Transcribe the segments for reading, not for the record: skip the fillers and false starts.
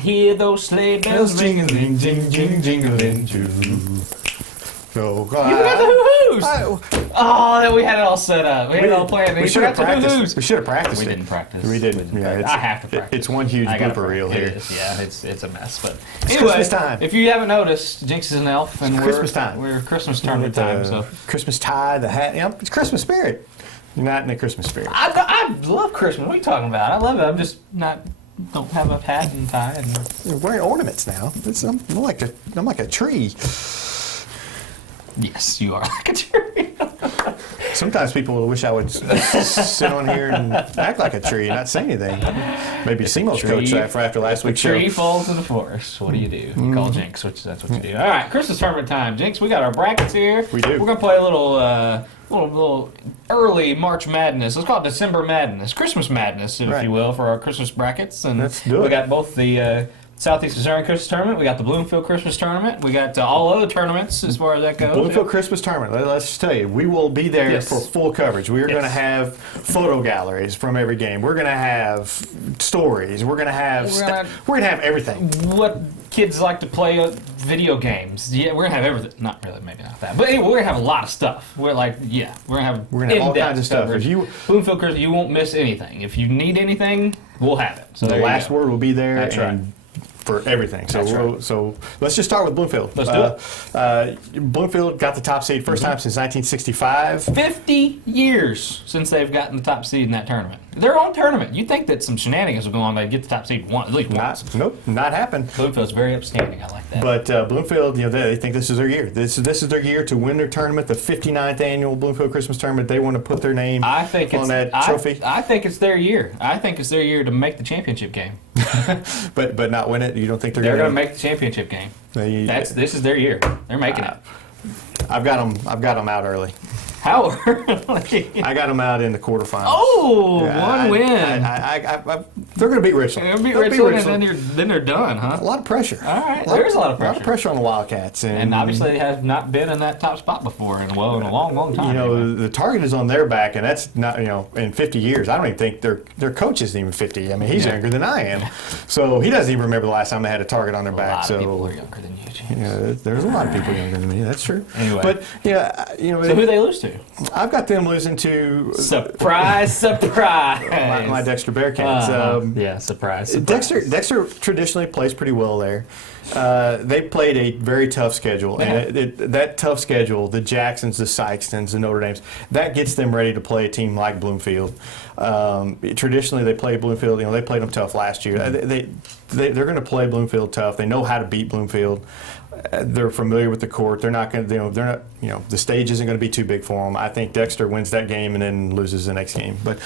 hear those sleigh bells Jingling, jingling too. So, You forgot the hoo-hoos! Oh, we had it all set up. We had it all planned. We should have practiced. We should have practiced. We didn't practice. We didn't. Yeah, I have to practice. It's one huge blooper reel here. It is. Yeah, it's a mess. But It's anyway, Christmas time. if you haven't noticed, Jinx is an elf, and Christmas time. We're Christmas tournament time. So Christmas tie, the hat. You know, it's Christmas spirit. You're not in the Christmas spirit. I love Christmas. What are you talking about? I love it. I'm just don't have a hat and tie. And You're wearing ornaments now. I'm like a tree. yes, you are like a tree. Sometimes people wish I would sit on here and act like a tree and not say anything. Maybe Simo's coach after last week's show. Tree falls in the forest. What do? You call Jinx, which that's what you do. All right, Christmas tournament time. Jinx, we got our brackets here. We do. We're gonna play a little early March Madness. Let's call it December Madness, Christmas Madness, if you will, for our Christmas brackets. And let's do it. We got both the Southeast Missouri Christmas Tournament. We got the Bloomfield Christmas Tournament. We got all other tournaments as far as that goes. Bloomfield Christmas Tournament. Let's just tell you, we will be there for full coverage. We are going to have photo galleries from every game. We're going to have stories. We're going to have everything. What kids like to play video games. Yeah, we're going to have everything. Not really, maybe not that. But anyway, we're going to have a lot of stuff. We're going to have all kinds of stuff. If you Bloomfield Christmas, you won't miss anything. If you need anything, we'll have it. So the last word will be there. That's right. For everything. So let's just start with Bloomfield. Let's do it. Bloomfield got the top seed first time since 1965. 50 years since they've gotten the top seed in that tournament. Their own tournament. You'd think that some shenanigans would go on. They'd get the top seed at least once. Nope, not happened. Bloomfield's very upstanding. I like that. But Bloomfield, they think this is their year. This is their year to win their tournament, the 59th annual Bloomfield Christmas Tournament. They want to put their name on that trophy. I think it's their year. I think it's their year to make the championship game. but not win it. You don't think they're going to make the championship game? This is their year. They're making it. I've got them out early. How early? I got them out in the quarterfinals. Oh, one win. They're going to beat Richland. They're going to beat Richland, and then they're done, huh? A lot of pressure. All right, there's a lot of pressure. A lot of pressure on the Wildcats. And obviously they have not been in that top spot before in a long, long time. The target is on their back, and that's not, in 50 years. I don't even think their coach isn't even 50. I mean, he's younger than I am. So he doesn't even remember the last time they had a target on their back. A lot of people are younger than you, James. There's a lot of people younger than me. That's true. Anyway. But, so who they lose to? I've got them losing to... Surprise. my Dexter Bearcats. Surprise. Dexter traditionally plays pretty well there. They played a very tough schedule, and that tough schedule, the Jacksons, the Sykestons, the Notre Dames, that gets them ready to play a team like Bloomfield. Traditionally, they play Bloomfield. They played them tough last year. They're going to play Bloomfield tough. They know how to beat Bloomfield. They're familiar with the court. They're not going to. The stage isn't going to be too big for them. I think Dexter wins that game and then loses the next game. But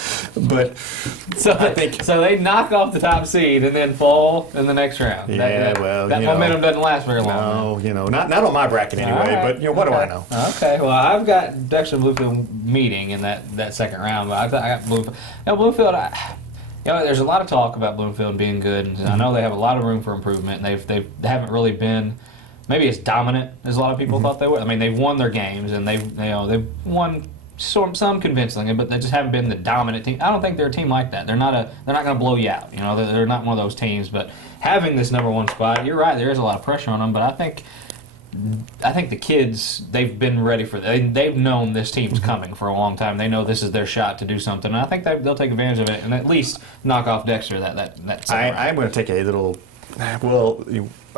so they knock off the top seed and then fall in the next round. Yeah, that momentum doesn't last very long. No, not on my bracket anyway. Right. But what do I know? Okay, well I've got Dexter Bloomfield meeting in that second round, but I got Bloomfield. Bloomfield. There's a lot of talk about Bloomfield being good, and I know they have a lot of room for improvement. And they haven't really been maybe as dominant as a lot of people thought they would. I mean, they've won their games and they've won some convincingly, but they just haven't been the dominant team. I don't think they're a team like that. They're not going to blow you out. They're not one of those teams. But having this number one spot, you're right. There is a lot of pressure on them, but I think the kids, they've been ready for that. They've known this team's coming for a long time. They know this is their shot to do something, and I think they'll take advantage of it and at least knock off Dexter that I'm going to take a little. Well,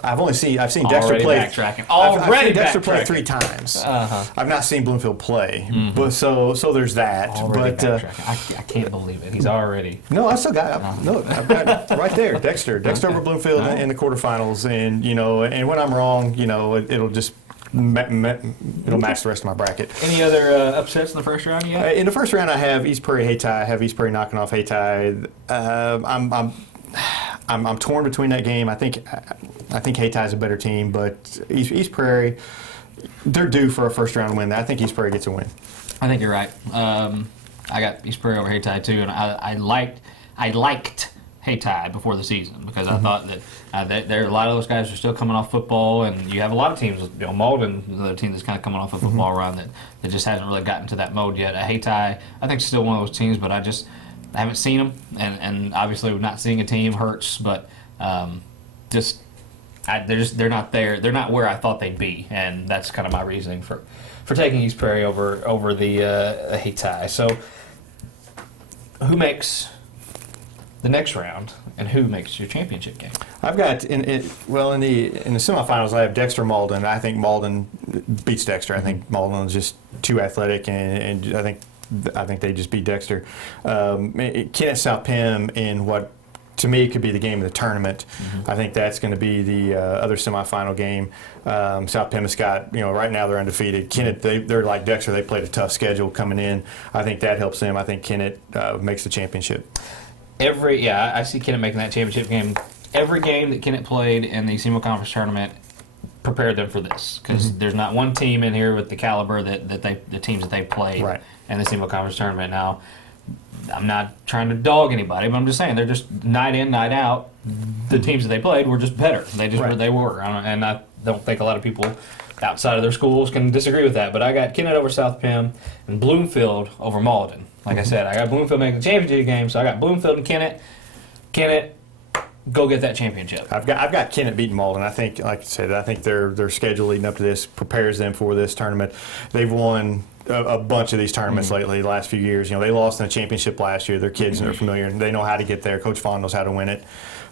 I've seen Dexter play. I've seen Dexter play 3 times. I've not seen Bloomfield play, but so there's that. I can't believe it. He's already. No, I still got. I've got right there. Dexter over Bloomfield in the quarterfinals, and and when I'm wrong, it'll just. It'll match the rest of my bracket. Any other upsets in the first round yet? In the first round, I have East Prairie Hayti. I have East Prairie knocking off Hayti. I'm torn between that game. I think Hayti is a better team, but East Prairie, they're due for a first round win. I think East Prairie gets a win. I think you're right. I got East Prairie over Hayti too, and I liked Hayti before the season because I thought that there a lot of those guys are still coming off football, and you have a lot of teams. Malden, another team that's kind of coming off a football run that just hasn't really gotten to that mode yet. Hayti, I think, is still one of those teams, but I haven't seen them, and obviously not seeing a team hurts, but they're not there. They're not where I thought they'd be, and that's kind of my reasoning for taking East Prairie over the Hayti. So, who makes the next round, and who makes your championship game? I've got in the semifinals. I have Dexter Malden. I think Malden beats Dexter. I think Malden is just too athletic, and I think they just beat Dexter. Kennett South Pim in what to me could be the game of the tournament. I think that's going to be the other semifinal game. South Pim has got, right now they're undefeated. Kennett, they're like Dexter. They played a tough schedule coming in. I think that helps them. I think Kennett makes the championship. I see Kennett making that championship game. Every game that Kennett played in the SEMO Conference tournament prepared them for this, because there's not one team in here with the caliber the teams that they played in the SEMO Conference tournament. Now, I'm not trying to dog anybody, but I'm just saying they're just night in, night out. The teams that they played were just better. They were, and I don't think a lot of people outside of their schools can disagree with that. But I got Kennett over South Pim and Bloomfield over Malden. Like I said, I got Bloomfield making the championship game, so I got Bloomfield and Kennett. Kennett, go get that championship. I've got Kennett beating Malden. I think, like I said, their schedule leading up to this prepares them for this tournament. They've won a bunch of these tournaments lately, the last few years. They lost in a championship last year. Their kids are familiar. They know how to get there. Coach Vaughn knows how to win it.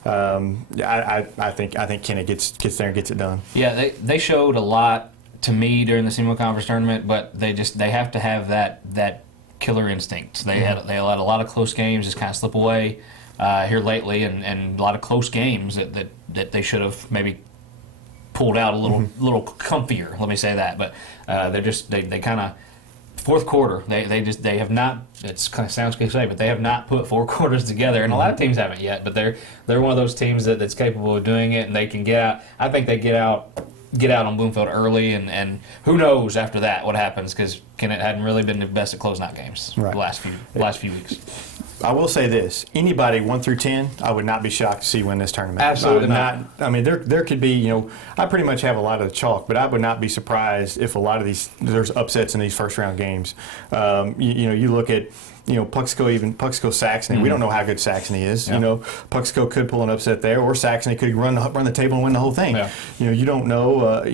I think Kennett gets there and gets it done. Yeah, they showed a lot to me during the SEMO Conference tournament, but they have to have that killer instinct. They let a lot of close games just kind of slip away here lately, and a lot of close games that they should have maybe pulled out a little comfier. Let me say that, but they kind of. Fourth quarter, they have not. It kind of sounds cliche, but they have not put four quarters together, and a lot of teams haven't yet. But they're one of those teams that's capable of doing it, and they can get out. I think they get out on Bloomfield early, and who knows after that what happens, because Kennett hadn't really been the best at closing out games the last few weeks. I will say this: anybody 1 through 10, I would not be shocked to see win this tournament. Absolutely not. I mean, there could be, I pretty much have a lot of the chalk, but I would not be surprised if a lot of there's upsets in these first round games. You look at, Puxico Saxony. We don't know how good Saxony is. Yeah. Puxico could pull an upset there, or Saxony could run the table and win the whole thing. Yeah. You don't know.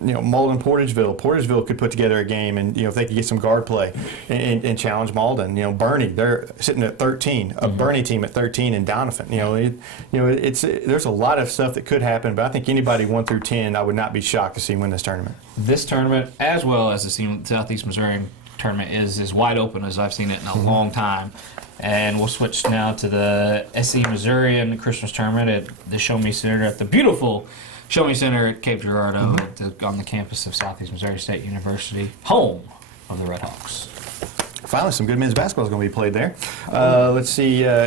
Malden Portageville could put together a game, and if they could get some guard play and challenge Malden. Bernie, they're sitting at 13, a Bernie team at 13 in Donovan. There's a lot of stuff that could happen, but I think anybody 1 through 10, I would not be shocked to see win this tournament. This tournament, as well as the Southeast Missouri tournament, is as wide open as I've seen it in a long time. And we'll switch now to the SC Missourian Christmas tournament at the Show Me Center at the beautiful Show Me Center at Cape Girardeau on the campus of Southeast Missouri State University, home of the Red Hawks. Finally, some good men's basketball is going to be played there. Let's see, All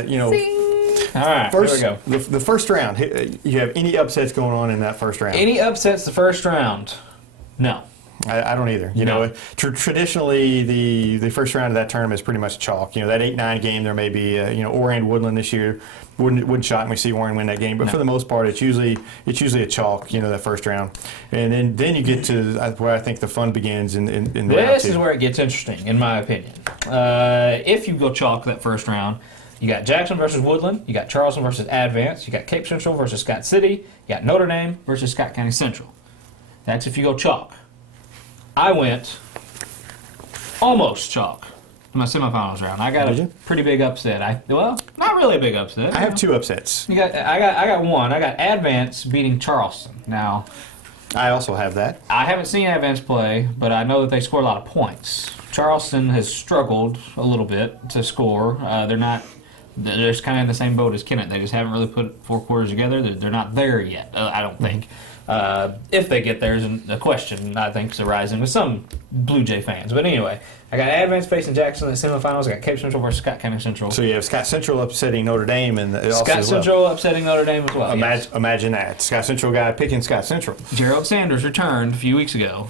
right, first, here we go. The first round, you have any upsets going on in that first round? Any upsets the first round? No. I don't either. Traditionally, the first round of that tournament is pretty much chalk. That 8-9 game, there may be, Orion Woodland this year. Wouldn't shock me to see Warren win that game, but for the most part, it's usually a chalk. That first round, and then you get to where I think the fun begins in round two. This is where it gets interesting, in my opinion. If you go chalk that first round, you got Jackson versus Woodland, you got Charleston versus Advance, you got Cape Central versus Scott City, you got Notre Dame versus Scott County Central. That's if you go chalk. I went almost chalk in my semifinals round. I got a pretty big upset. Not really a big upset. I have two upsets. I got one. I got Advance beating Charleston. Now, I also have that. I haven't seen Advance play, but I know that they score a lot of points. Charleston has struggled a little bit to score. They're just kind of in the same boat as Kennett. They just haven't really put four quarters together. They're not there yet, I don't think. If they get there is a question, I think, is arising with some Blue Jay fans. But anyway, I got Advance facing Jackson in the semifinals. I got Cape Central versus Scott County Central. So you have Scott Central upsetting Notre Dame. Scott Central upsetting Notre Dame as well. Imagine that. Scott Central guy picking Scott Central. Gerald Sanders returned a few weeks ago.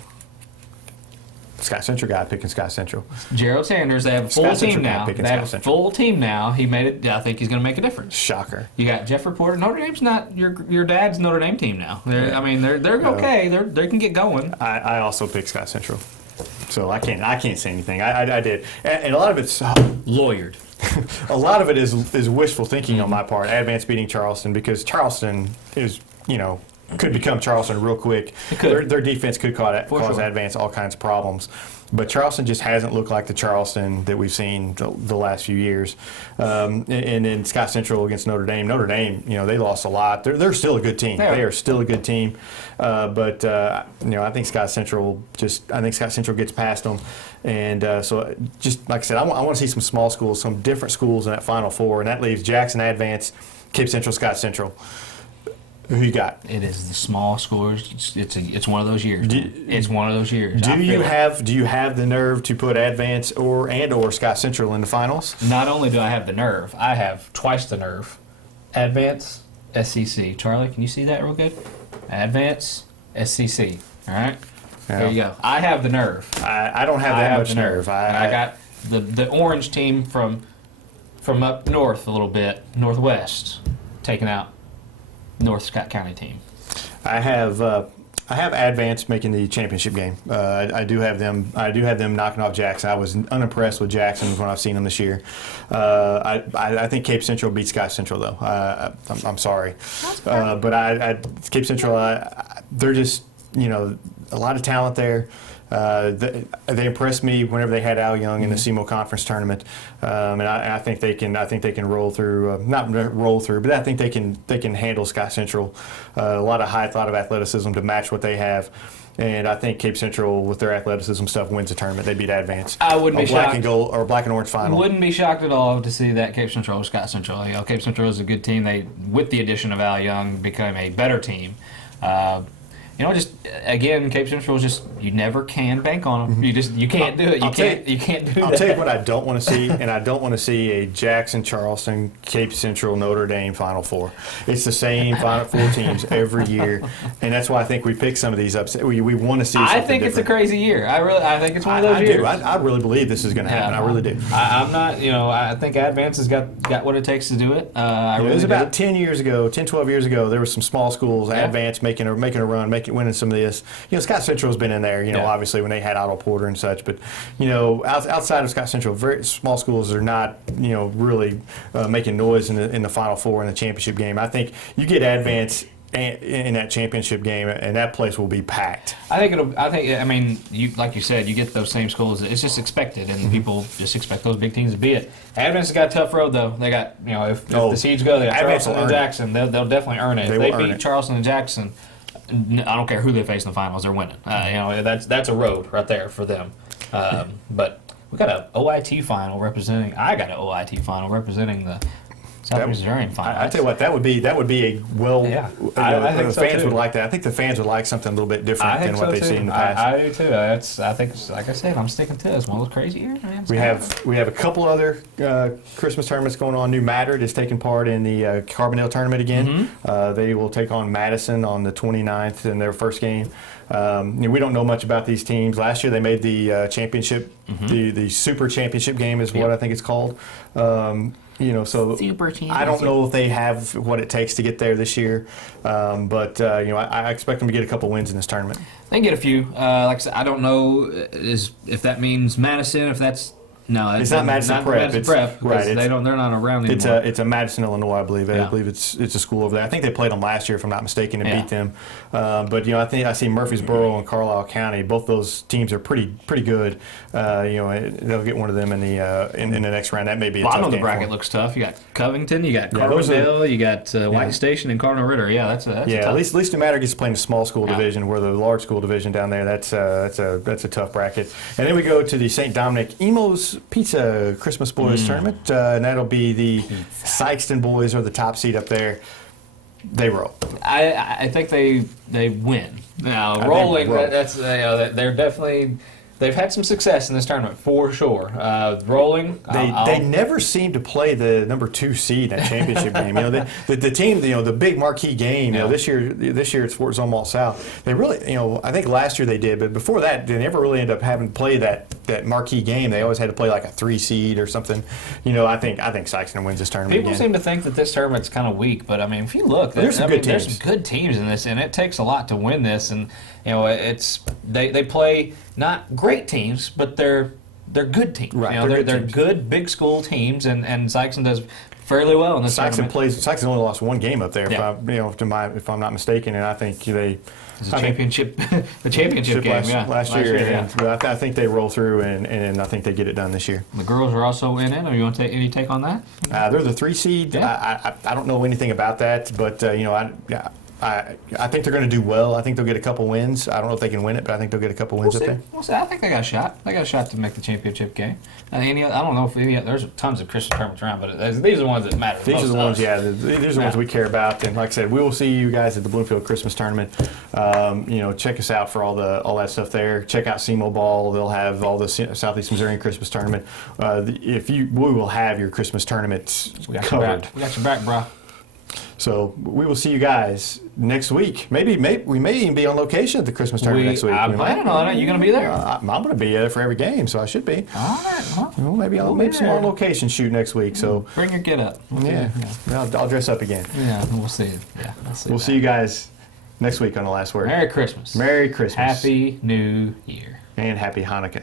Scott Central guy picking Scott Central. Gerald Sanders, they have a full team now. He made it. I think he's going to make a difference. Shocker. You got Jeff Porter. Notre Dame's not your dad's Notre Dame team now. They're okay. They can get going. I also picked Scott Central. So I can't say anything. I did, and a lot of it's Lawyered. a lot of it is wishful thinking on my part. Advance beating Charleston because Charleston is could become Charleston real quick. It could. Their defense could cause sure. Advance all kinds of problems. But Charleston just hasn't looked like the Charleston that we've seen the last few years. And then Scott Central against Notre Dame. Notre Dame, they lost a lot. They're still a good team. They are still a good team. But I think Scott Central gets past them. And so just like I said, I want to see some small schools, some different schools in that Final Four. And that leaves Jackson Advance, Cape Central, Scott Central. Who you got? It is the small scores. It's one of those years. It's one of those years. Do you have the nerve to put Advance or Scott Central in the finals? Not only do I have the nerve, I have twice the nerve. Advance, SCC. Charlie, can you see that real good? Advance, SCC. All right. Yeah. There you go. I have the nerve. I don't have that much nerve. I got the orange team from up north a little bit, northwest, taking out North Scott County team. I have Advance making the championship game. I do have them knocking off Jackson. I was unimpressed with Jackson when I've seen them this year. I think Cape Central beats Scott Central though. I'm sorry, but Cape Central they're just a lot of talent there. They impressed me whenever they had Al Young in the SEMO conference tournament, and I think they can roll through. Not roll through, but I think they can handle Scott Central. A lot of height, a lot of athleticism to match what they have. And I think Cape Central, with their athleticism stuff, wins the tournament. They beat Advance. I wouldn't be black shocked. And gold or black and orange final. Wouldn't be shocked at all to see that Cape Central or Scott Central. Cape Central is a good team. They, with the addition of Al Young, became a better team. Just again, Cape Central is just you never can bank on them. You can't do it. You can't do that. I'll tell you what I don't want to see, and I don't want to see a Jackson, Charleston, Cape Central, Notre Dame Final Four. It's the same Final Four teams every year, and that's why I think we pick some of these upsets. We want to see. I something think different. it's a crazy year. I think it's one of those years. I really believe this is going to happen. I really do. I'm not. I think Advance has got what it takes to do it. It was about 10 years ago, 10, 12 years ago. There were some small schools, Advance making a run, winning some of this. Scott Central's been in there, obviously when they had Otto Porter and such, but outside of Scott Central, very small schools are not, really making noise in the Final Four in the championship game. I think you get Advance in that championship game, and that place will be packed. Like you said, you get those same schools. It's just expected, and people just expect those big teams to be it. Advance has got a tough road, though. They got, if the Seeds go, they got Charleston and Jackson. They'll definitely earn it. If they beat Charleston and Jackson, I don't care who they face in the finals, they're winning. That's a road right there for them. But we got an OIT final representing. I got an OIT final representing the Southeast Missourian final. I tell you what, that would be a well. Yeah, I think the fans would like that. I think the fans would like something a little bit different than what they've seen in the past. I do too. I think, like I said, I'm sticking to it. It's one of those crazy years, man. We have a couple other Christmas tournaments going on. New Matter is taking part in the Carbondale tournament again. They will take on Madison on the 29th in their first game. We don't know much about these teams. Last year they made the championship, the Super Championship game is what I think it's called. So I don't know if they have what it takes to get there this year, but I expect them to get a couple wins in this tournament. They can get a few. Like I said, I don't know if that means Madison. If that's it's not Madison Prep. Madison Prep, right? They're not around anymore. It's a Madison, Illinois, I believe. Yeah. I believe it's a school over there. I think they played them last year, if I'm not mistaken, and beat them. But I think I see Murfreesboro and Carlisle County. Both those teams are pretty good. They'll get one of them in the next round. That may be a tough game. The bracket looks tough. You got Covington, you got Carbondale, you got White Station and Cardinal Ritter. Yeah, that's tough. At least New Matter gets to play in the small school division, where the large school division down there. That's a tough bracket. And then we go to the St. Dominic Emo's Pizza Christmas Boys tournament, and that'll be the Sykeston boys are the top seed up there. They roll. I think they win. Now rolling, that's they're definitely. They've had some success in this tournament for sure. Rolling, they never seem to play the number 2 seed in that championship game. The team, the big marquee game. This year it's Fort Zumwalt South. They really, I think last year they did, but before that they never really ended up having to play that that marquee game, they always had to play like a 3 seed or something. You know, I think Sykeston wins this tournament. People seem to think that this tournament's kind of weak, but I mean, if you look, there's some good there's teams. some good teams in this, and it takes a lot to win this. And you know, they play not great teams, but they're good teams. Right, You know, they're they're good teams. good big school teams, and Sykeston does fairly well in this tournament. Sykeston only lost 1 game up there, Yeah. if I'm not mistaken, and I think they. It's a championship, the championship game, last year, yeah. but I think they roll through, and I think they get it done this year. The girls are also in it. You want to take any take on that? They're the 3 seed. Yeah. I don't know anything about that, but I think they're going to do well. I think they'll get a couple wins. I don't know if they can win it, but I think they'll get a couple wins up there. We'll see. I think they got a shot. They got a shot to make the championship game. I don't know if there's tons of Christmas tournaments around, but these are the ones that matter. These are the ones, to us. these are the ones we care about. And like I said, we will see you guys at the Bloomfield Christmas tournament. Check us out for all that stuff there. Check out SEMO Ball. They'll have all the Southeast Missouri Christmas tournament. We will have your Christmas tournaments covered. We got your back, bro. So we will see you guys next week. Maybe we may even be on location at the Christmas tournament next week. I'm planning on it. You going to be there? I'm going to be there for every game, so I should be. All right. Well, Maybe some on location shoot next week. So bring your get up. I'll dress up again. Yeah, we'll see. Yeah, We'll see you guys next week on The Last Word. Merry Christmas. Merry Christmas. Happy New Year. And Happy Hanukkah.